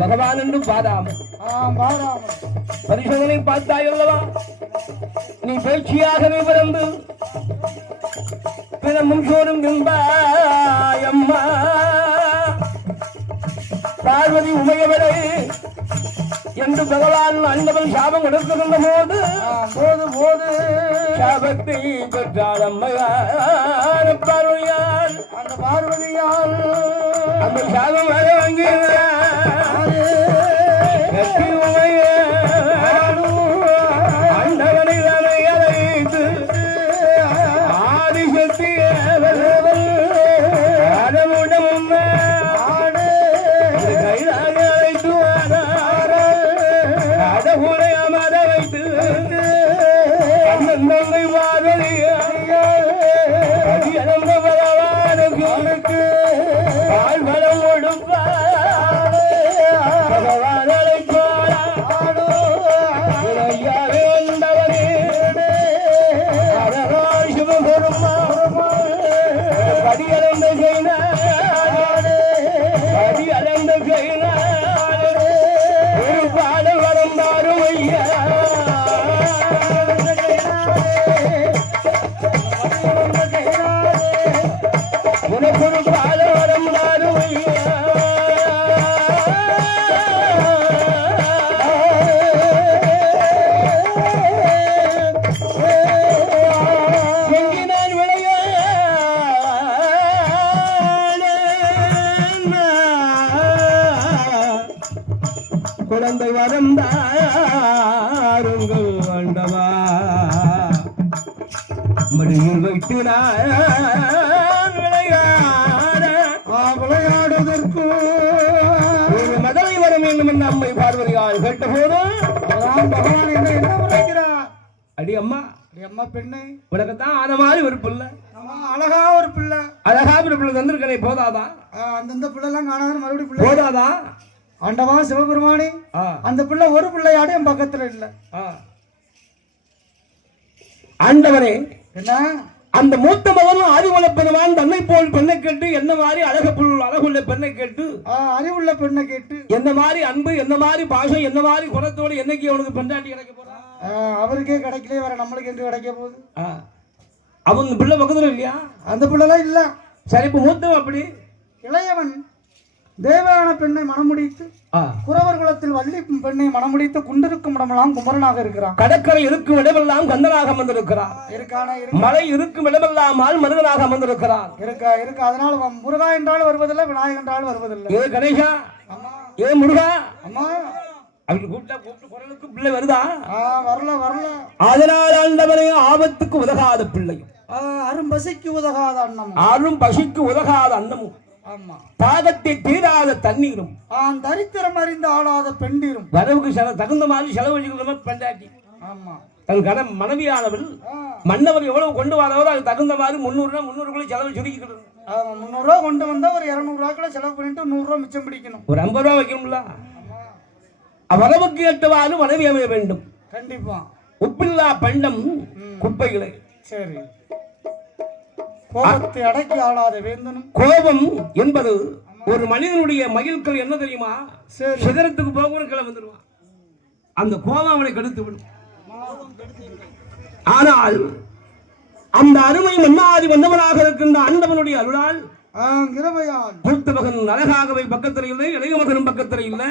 பகவான் என்று பாராமல் பரிசோதனை பார்த்தாயல்லவா நீ பேச்சியாகவே பிறந்து பிறமும் சோறும் அம்மா பார்வதி உமையவரே என்று பகவான் அண்டவன் சாபம் எடுத்துக்கொண்ட போது சாபத்தை பெற்றாள் அம்மையார் பார்வையால் அந்த பார்வதியால் அந்த சாபம் வர அண்டவனை அழைத்து ஆதிசக்தி அதமுடமும் அழைத்து அதமுறை அமர வைத்து அண்ணன் வாதலியானந்த பகவானுக்கு வாழ்வளம் கொடுப்பார் பகவான் அழைப்பாரே வந்தவரே அதனால் சிவபெருமா படியளந்த படியளந்த ஒரு பாடல் வரந்தாரும் ஐயா உனக்கு ஒரு பாடல் வரந்தாரும் ஐயா குழந்தை வரம் தாருங்கள் ஆண்டவா மடியில் வைத்து விளையாடுவதற்கு ஒரு மகளை வரம் வேண்டும் என்று அம்மை பார்வதியால் கேட்ட போதும் பகவான் என்ன உரைக்கிறார் அடி அம்மா பெண்ணை உனக்குத்தான் ஆன மாதிரி ஒரு பிள்ளை அழகா ஒரு பிள்ளை தந்திருக்கனை போதாதா அந்த பிள்ளை எல்லாம் காணாத மறுபடியும் பிள்ளை போதாதா ஆண்டவா சிவபெருமானே அந்த பிள்ளை ஒரு பிள்ளையாடு என் பக்கத்துல இல்ல ஆண்டவரே என்ன அந்த மூத்த மகனும் அறிவுள்ள பெருமான் தன்னை போல் பெண்ணை கேட்டு என்ன மாதிரி அழகுள்ள பெண்ணை கேட்டு அறிவுள்ள பெண்ணை கேட்டு என்ன மாதிரி அன்பு என்ன மாதிரி பாசம் என்ன மாதிரி குணத்தோடு என்னைக்கு அவனுக்கு பெண்டாட்டி கிடைக்க போறா அவருக்கே கிடைக்கல வர நம்மளுக்கு என்று கிடைக்க போகுது அவங்க பிள்ளை பக்கத்துல இல்லையா அந்த பிள்ளைலாம் இல்ல சரி இப்ப மூத்தவன் அப்படி இளையவன் தேவயான பெண்ணை மனமுடித்து குறவர் குலத்தில் வள்ளி பெண்ணை மனமுடித்து குண்டிருக்கும் இடமெல்லாம் குமரனாக இருக்கிறான் கடற்கரை இருக்கும் இடமெல்லாம் கந்தனாக அமர்ந்திருக்கிறான் மலை இருக்கும் இடமெல்லாம் ஆள் மருகனாக அமர்ந்திருக்கிறான் இருக்கா அதனால முருகா என்றால் வருவதில்லை விநாயகர் என்றால் வருவதில்லை ஏ கணேசா ஏ முருகா அம்மா அவருக்கு கூப்பிட்டு குரலுக்கு பிள்ளை வருதா வரல அதனால் ஆண்டவனே ஆபத்துக்கு உதகாத பிள்ளையும் அரும் பசிக்கு உதகாத அன்னமும் பாதத்தை தீராத தண்ணீரும் தரித்திரம் அறிந்து ஆளாத பெண்டீரும் வரவுக்கு தகுந்த மாதிரி செலவு பெண்டாட்டி தன் கடன் மனைவியானவள் மன்னவர் எவ்வளவு கொண்டு வரவோ அது தகுந்த மாதிரி 300 செலவு சுருக்கிக்கிட்டு 300 ரூபா கொண்டு வந்தா ஒரு 200 ரூபாய்க்குள்ள செலவு பண்ணிட்டு 100 ரூபா மிச்சம் பிடிக்கணும் ஒரு 50 ரூபா வைக்கணும்ல வரவுக்கு ஏற்றவாறு மனைவி அமைய வேண்டும் கண்டிப்பா உப்பில்லா பண்டம் குப்பைகளை சரி கோபத்தை அடக்கி ஆளாத வேந்தனும் கோபம் என்பது ஒரு மனிதனுடைய மகிழ்கள் என்ன தெரியுமா சிகரத்துக்கு போகிற கிளை வந்துடுவான் அந்த கோபம் அவனை கெடுத்து விடும் ஆனால் அந்த அருமை மன்னாதி வந்தவனாக இருக்கின்ற ஆண்டவனுடைய அருளால் மூத்த மகன் அழகாகவே பக்கத்தில் இல்லை இளைய மகனும் பக்கத்தில் இல்லை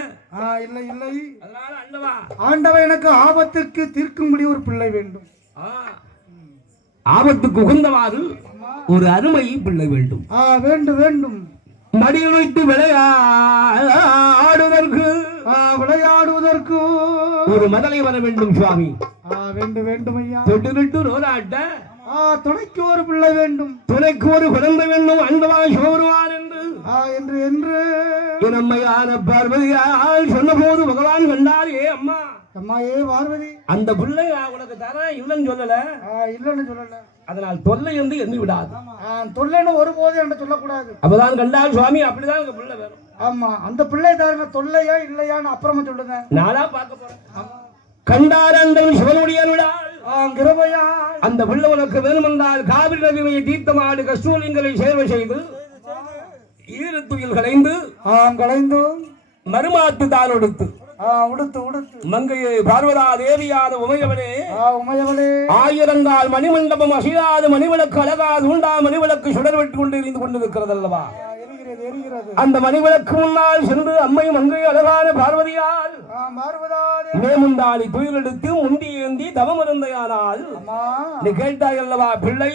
அதனால ஆண்டவன் எனக்கு ஆபத்துக்கு தீர்க்கும்படி ஒரு பிள்ளை வேண்டும் ஆபத்துக்கு உகந்தவாறு ஒரு அருமை பிள்ளை வேண்டும் வேண்டும் மடியில் வைத்து விளையாடுவதற்கு ஒரு மதலை வர வேண்டும் சுவாமி வேண்டும் ஐயா தொட்டு ரோலாட்ட துணைக்கு ஒரு பிள்ளை வேண்டும் துணைக்கு ஒரு குழந்தை வேண்டும் அன்பவா சோறுவான் என்று நம்மையான பார்வதியால் சொன்ன போது பகவான் கண்டார் ஏ அம்மா பார்வதி அந்த பிள்ளை உனக்கு தர இல்லைன்னு சொல்லல அதனால் தொல்லை என்று எண்ணி விடாது தொல்லைன்னு ஒருபோது என்று சொல்லக்கூடாது அப்பதான் கண்டால் சுவாமி அப்படிதான் உங்க பிள்ளை வேணும் ஆமா அந்த பிள்ளை தவிர தொல்லையா இல்லையான்னு அப்புறமா சொல்லுங்க நானா பார்க்க போறேன் கண்டாரந்தன் சிவனுடைய அந்த பிள்ளை உனக்கு வேணுமென்றால் காவிரி நதியை தீர்த்தமாடு கஸ்தூலிங்களை சேவை செய்து ஈரத்துயில் கலைந்து மறுமாத்து தான் உடுத்து மங்கையை பார்வதா தேவியாத உமையவனே ஆயிரங்கால் மணிமண்டபம் அசையாது மணிவிளக்கு அழகாது உண்டா மணிவிளக்கு சுடர்விட்டு கொண்டு எரிந்து கொண்டிருக்கிறது அல்லவா அந்த மணிவிளக்கு முன்னால் சென்று அம்மை மங்கை அழகான பார்வதியால் மேமுண்டாளி துயில் எடுத்து முண்டி ஏந்தி தவம் இருந்தையானால் நீ கேட்டாய் அல்லவா பிள்ளை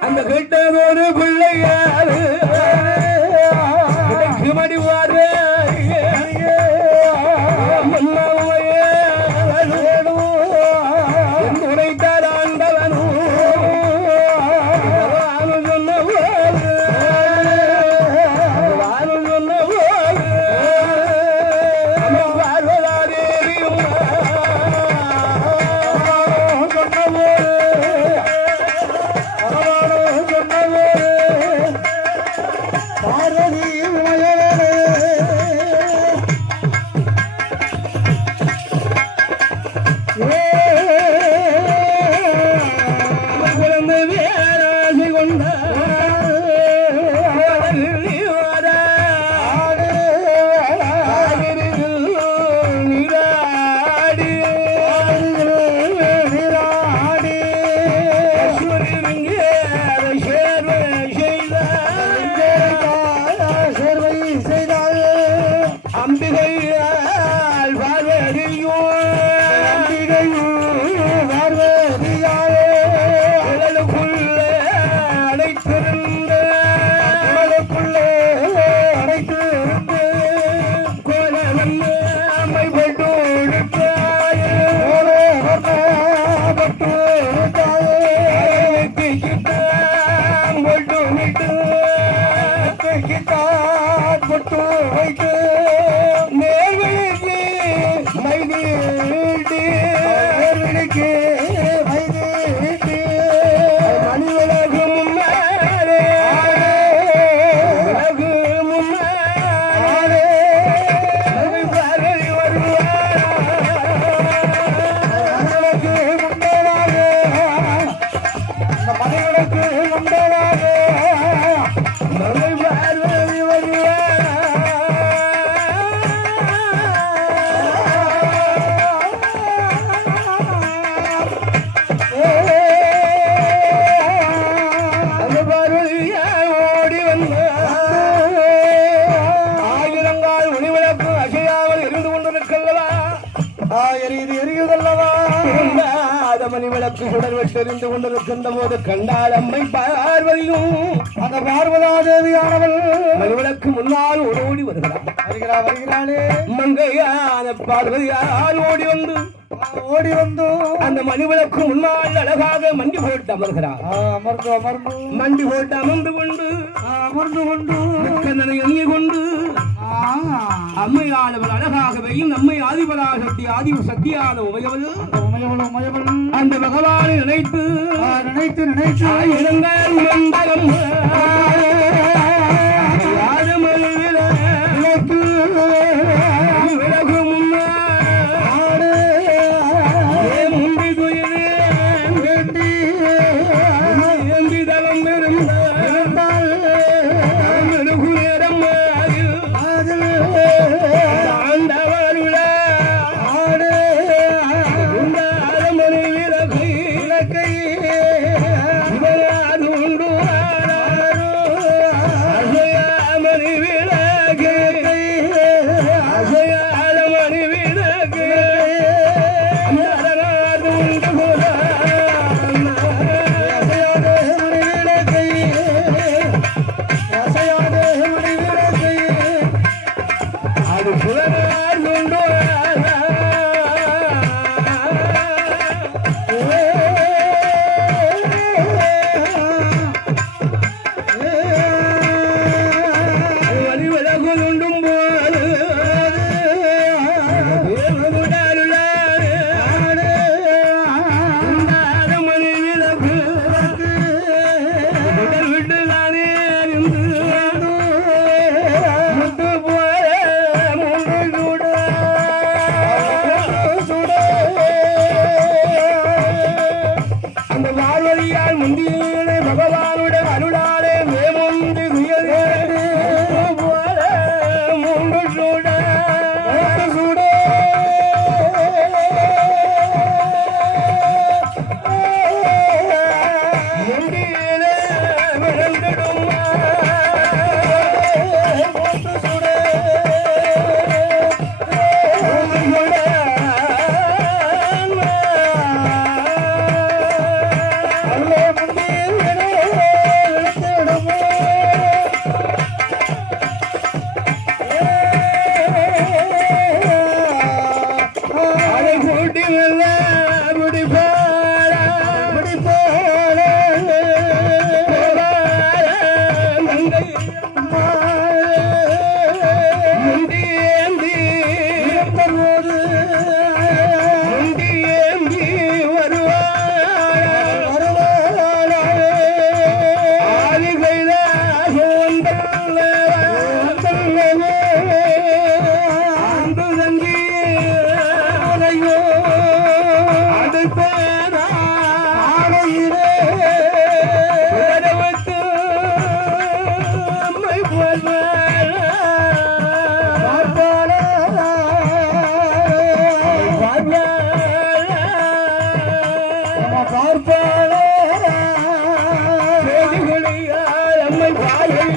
அந்த கேட்டதோடு பிள்ளையாரு மடிவாரு மணிவிளக்கு சுடர்விட்டெறிந்து கொண்டிருக்கின்ற போது கண்டால் அம்மை பார்வதியும் அந்த பார்வதா தேவியானவள் மணிவிளக்கு முன்னால் ஓடி வருகிறாளே மங்கையான பார்வதியால் ஓடி வந்து அந்த மணிவிளக்கு முன்னால் அழகாக மண்டி போட்டு அமர்கிறார் மண்டி போட்டு அமர்ந்து கொண்டு எண்ணிக் கொண்டு அம்மையானவள் அழகாகவையும் நம்மை ஆதிபராசக்தி ஆதி சக்தியான உமையவள் அந்த பகவானை நினைத்து இளங்கால் மண்டலம் விலகு முன்னாடு முண்டி துயிலே ஏந்தி தலம் இருந்தால் மெழுகு நேரம் விளக்கை உண்டு பார்ப்பாளே அம்மை பாயல்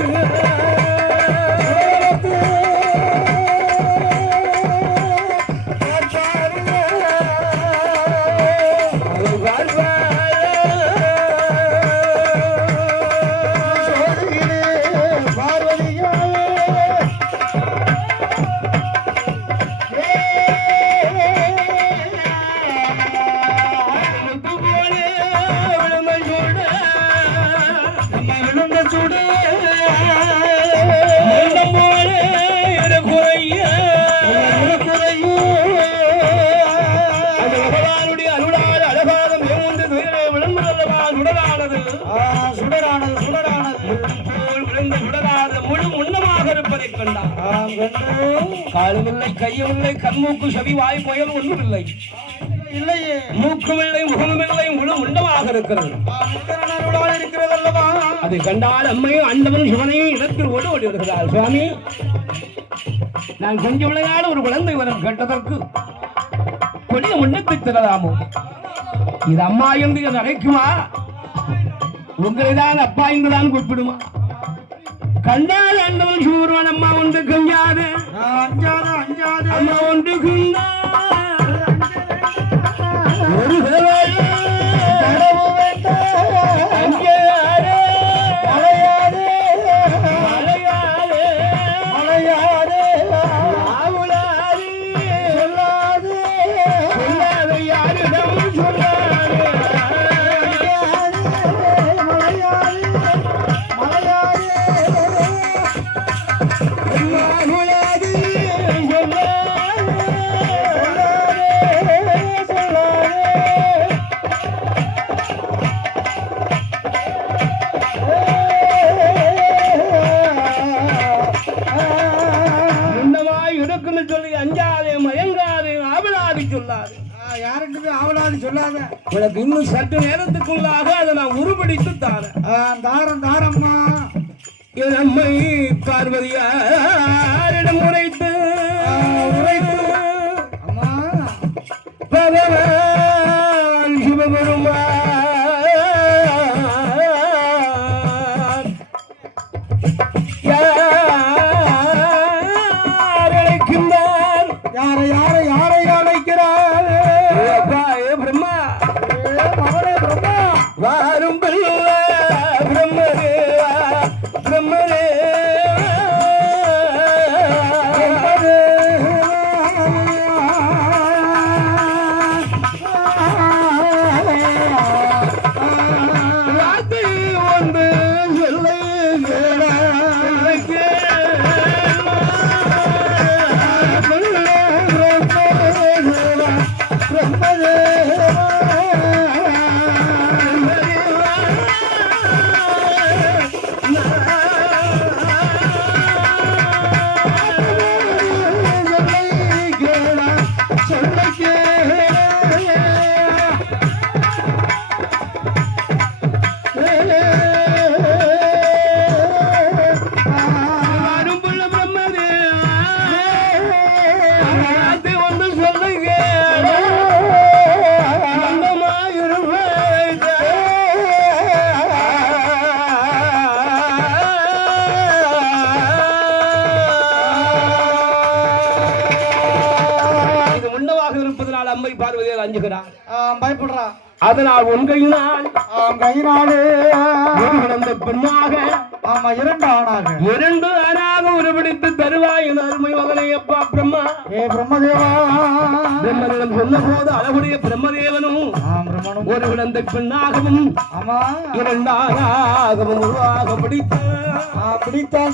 காலுமில்லை கையுமில்லை கண்மூக்கு செவி வாய் புயல் ஒன்றுமில்லை இல்லையே மூக்குமில்லை முகமில்லை முழு உண்டமாக இருக்கிறது இருக்கிறது அல்லவா அதை கண்டால் அம்மையும் அண்டவன் சிவனையும் இடத்தில் ஓடி ஓடி இருக்கிறார் சுவாமி நான் கொஞ்சம் விளையாட ஒரு குழந்தை வரம் கேட்டதற்கு கொடிய முன்னத்தை தரலாமோ இது அம்மா என்று அதை அழைக்குமா உங்களை தான் அப்பா என்று தான் கூப்பிடுமா கண்டால் அண்டவன் சூர்வன் அம்மா ஒன்று கஞ்சாது அஞ்சாது அம்மா ஒன்று குந்தா ஒரு உனக்கு இன்னும் சற்று நேரத்துக்குள்ளாக அதை நான் உருவடித்து தாரம்மா என் அம்மை பார்வதியாரிடம் உரைத்து பகவான் சிவபெருமான் யார் அழைக்கின்றார் யாரை அழைக்கிறார் வாரும் பிரம்மதேவா வந்து அம்மை பார்வதியால் அஞ்சுகிறார் பயப்படுறா அதனால் உன்கையினால் பெண்ணாக இரண்டு ஆணாக உருவடித்து தருவாய் அருமை மகனை அப்பா பிரம்மா பிரம்மதேவா பிரம்மதேவன் சொன்ன போது அழகுடைய பிரம்மதேவனும் ஒரு குழந்தை பெண்ணாகவும் இரண்டாகவும் உருவாக பிடித்தான்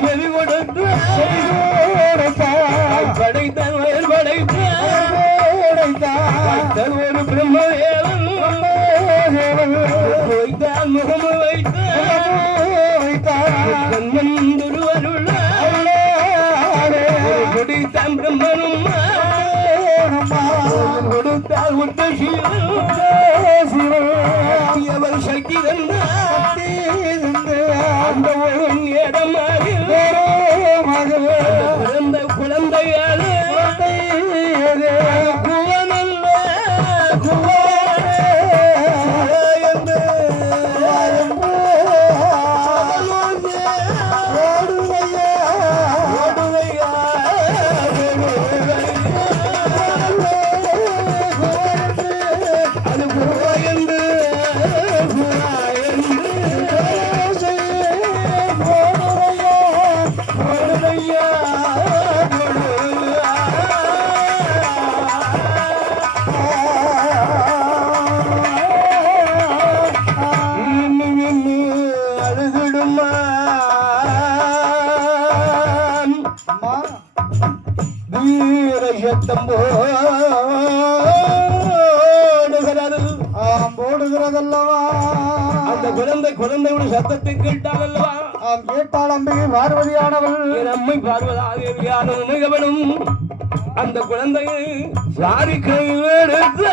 செவி கொடுத்து படைத்தான் வயல் படைத்தான் ஒரு பிரம்மதேவன் போய்த்தான் முகம் வைத்தான் துருவருள்ள கொடுத்தான் பிரம்மனும் கொடுத்தால் விட்ட சிவன் சக்தி அந்த ஒரு இடமாக பிறந்த குழந்தையால் வீரசத்தம் போடுகிறதல்லவா அந்த குழந்தையுடைய சத்தத்தை கேட்டால் அல்லவா கேட்டால் அம்பிகை பார்வதியானவள் அம்மை பார்வதாகவியானும் மிகவனும் அந்த குழந்தையை சாரி கையில் எடுத்து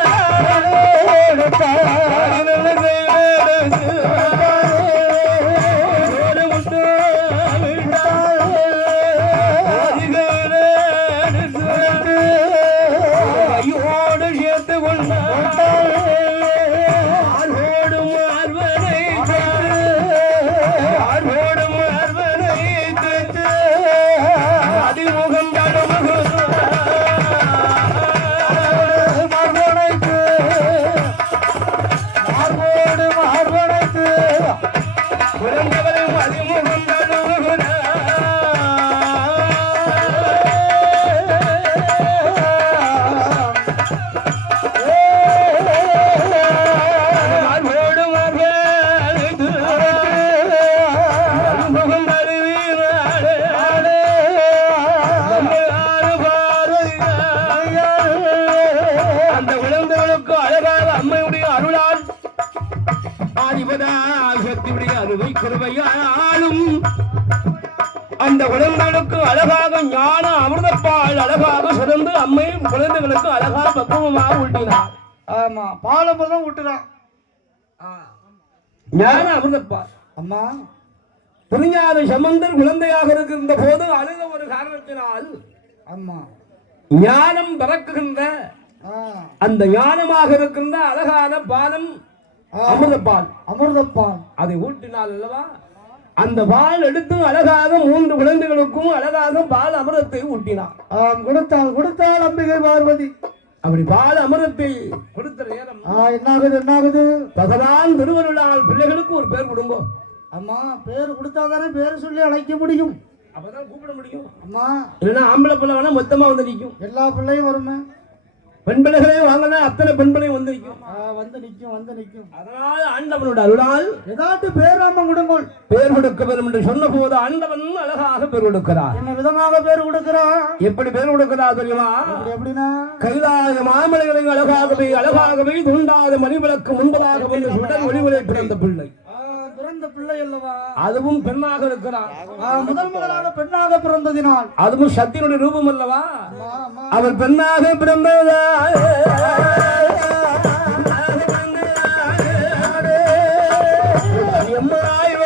அந்த குழந்தைகளுக்கு அழகாக ஞான அமிர்தப்பால் அழகாக சிறந்து அம்மையும் குழந்தைகளுக்கு அழகாக பக்குவமாக ஊட்டினார். ஆமா, பாலமும் ஊட்டினார். ஞான அமிர்தப்பால் அம்மா புரிஞ்சாத சம்பந்தர் குழந்தையாக இருக்கின்ற போது அழுத ஒரு காரணத்தினால் அம்மா ஞானம் பறக்குகின்ற அந்த ஞானமாக இருக்கின்ற அழகான பானம் அமிர்தப்பால் அதை ஊட்டினால் அல்லவா அந்த பால் எடுத்து அழகாக 3 குழந்தைகளுக்கும் அழகாக பால் அமிர்தத்தை ஊட்டினார். கொடுத்தால் அம்பிகை பார்வதி அப்படி பால் அமிர்தத்தை கொடுத்த நேரம் என்னாகுது பகவான் திருவருளால் பிள்ளைகளுக்கு ஒரு பேர் கொடுங்கோ. அம்மா பேர் கொடுத்தாதானே பேர் சொல்லி அழைக்க முடியும், அப்பதான் கூப்பிட முடியும். அம்மா இல்லைன்னா ஆம்பளை பிள்ளை வேணா மொத்தமா வந்து நிற்கும், எல்லா பிள்ளையும் வருமே. பெண் பிள்ளைகளே வாங்கினா அத்தனை பெண் பிள்ளையும் வந்து நிற்கும். அதனால் ஆண்டவனோட அருளால் ஏதாட்டு பேராம கொடுங்கள், பேர் கொடுக்க வேண்டும் என்று சொன்ன போது ஆண்டவன் அழகாக பேர் கொடுக்கிறார். என்ன விதமாக பேர் கொடுக்கிறார்? எப்படி பேர் கொடுக்கிறார் தெரியுமா? எப்படின்னா கைலாய மாமலைகளை அழகாகவே தூண்டாத மணிவிளக்கு முன்பதாக வந்து உடல் ஒளிவிலை பிறந்த பிள்ளை அல்லவா, அதுவும் பெண்ணாக இருக்கிறார். முதல் முதலாக பெண்ணாக பிறந்ததினால் அதுவும் சக்தியினுடைய ரூபம் அல்லவா, அவர் பெண்ணாக பிறந்ததா எம்மாய்